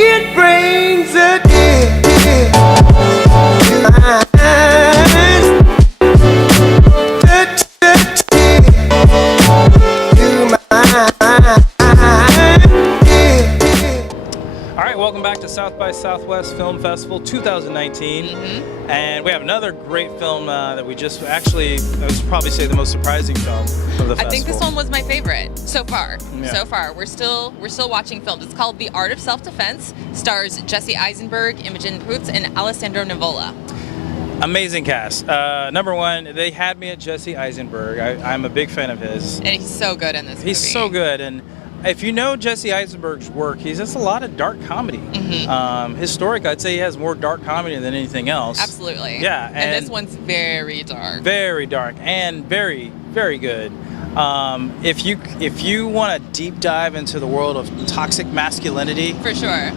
It brings a tear to my eyes. All right, welcome back to South by Southwest Film Festival 2019. And we have another great film that we just actually, I would probably say the most surprising film of the festival. I think this one was my favorite so far. Yeah. So far, we're still watching films. It's called The Art of Self-Defense. Stars Jesse Eisenberg, Imogen Poots, and Alessandro Nivola. Amazing cast. Number one, they had me at Jesse Eisenberg. I'm a big fan of his. And he's so good in this movie. He's so good, and if you know Jesse Eisenberg's work, he does a lot of dark comedy. Historically, I'd say he has more dark comedy than anything else. Absolutely. Yeah, and this one's very dark. Very dark and very, very good. If you want to deep dive into the world of toxic masculinity, For sure.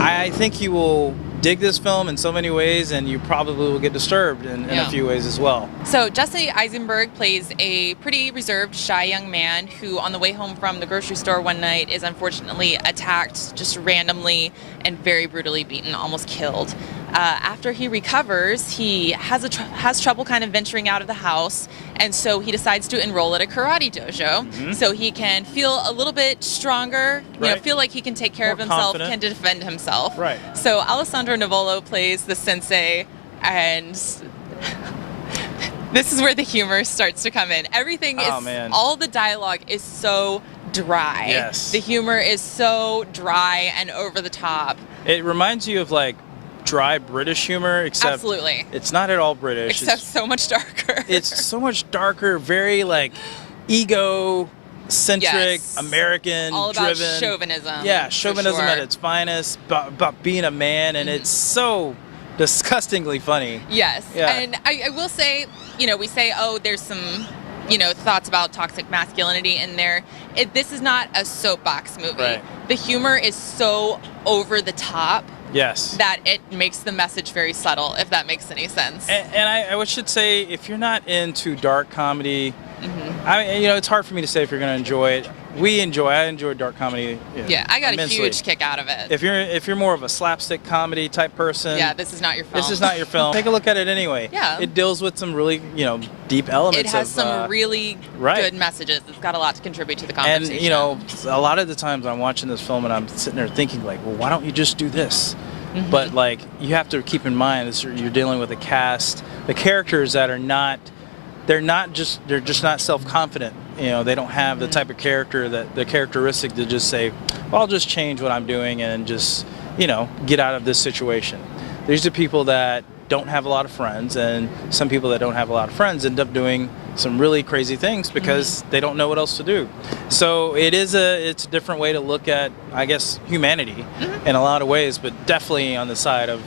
I think you will dig this film in so many ways, and you probably will get disturbed in a few ways as well. So Jesse Eisenberg plays a pretty reserved, shy young man who, on the way home from the grocery store one night, is unfortunately attacked just randomly and very brutally beaten, almost killed. After he recovers, he has trouble kind of venturing out of the house, and so he decides to enroll at a karate dojo so he can feel a little bit stronger, feel like he can take care of himself, confident. can defend himself. Right. So Alessandro Nivola plays the sensei, and this is where the humor starts to come in. Everything is, all the dialogue is so dry. Yes. The humor is so dry and over the top. It reminds you of like dry British humor, except Absolutely. it's not at all British. Except so much darker. It's so much darker, very like ego-centric, American-driven. All about chauvinism. Yeah, chauvinism for sure. at its finest, about being a man, and it's so disgustingly funny. Yes. Yeah. And I will say, we say, oh, there's some, thoughts about toxic masculinity in there. This is not a soapbox movie. Right. The humor is so over the top. Yes. That it makes the message very subtle, if that makes any sense. And I should say, if you're not into dark comedy, it's hard for me to say if you're going to enjoy it. I enjoy dark comedy. Yeah, I got immensely. a huge kick out of it. If you're more of a slapstick comedy type person, yeah, this is not your film. This is not your film. Take a look at it anyway. Yeah. It deals with some really, deep elements. It has some really good messages. It's got a lot to contribute to the conversation. And, a lot of the times I'm watching this film and I'm sitting there thinking like, well, why don't you just do this? But like, you have to keep in mind that you're dealing with a cast, the characters that are not, they're just not self-confident. They don't have the type of character the characteristic to just say, well, I'll just change what I'm doing and just, get out of this situation. These are people that don't have a lot of friends, and some people that don't have a lot of friends end up doing some really crazy things because they don't know what else to do. So it's a different way to look at, I guess, humanity in a lot of ways, but definitely on the side of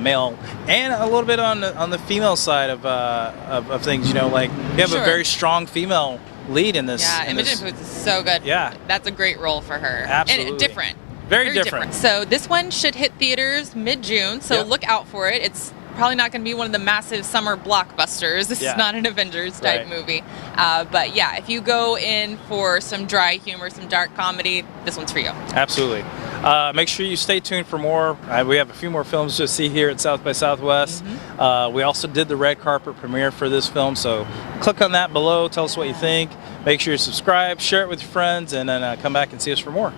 male, and a little bit on the female side of things. Like you have a very strong female lead in this. Yeah, Imogen Poots is so good. Yeah, that's a great role for her. Absolutely. And different. Very different. So this one should hit theaters mid-June, so look out for it. It's probably not going to be one of the massive summer blockbusters. This is not an Avengers type movie. But yeah, if you go in for some dry humor, some dark comedy, this one's for you. Absolutely. Make sure you stay tuned for more. We have a few more films to see here at South by Southwest. We also did the red carpet premiere for this film, so click on that below. Tell us what you think. Make sure you subscribe, share it with your friends, and then come back and see us for more.